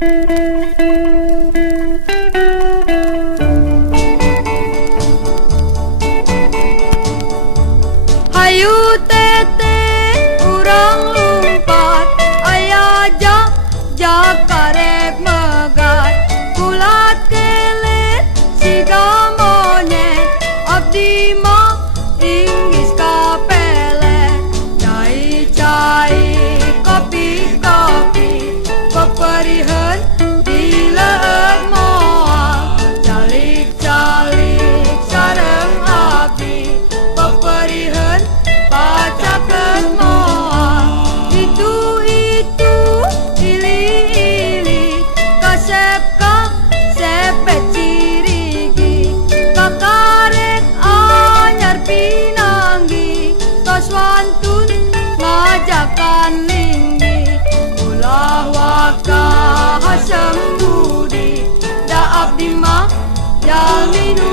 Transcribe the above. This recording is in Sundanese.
Hayu tete urang lumpat, aya karek megat, kulat kelet siga monyet, abdi mah inggis kapelet, cai kopi peperihan di leut moal, calik sareng abdi peperihan pacakeun moal, itu ili kasep cirigi, kakarek anyar pinanggi, tos wantun ngajakan linggi, ulah waka hasem budi, da abdi mah jalmi nu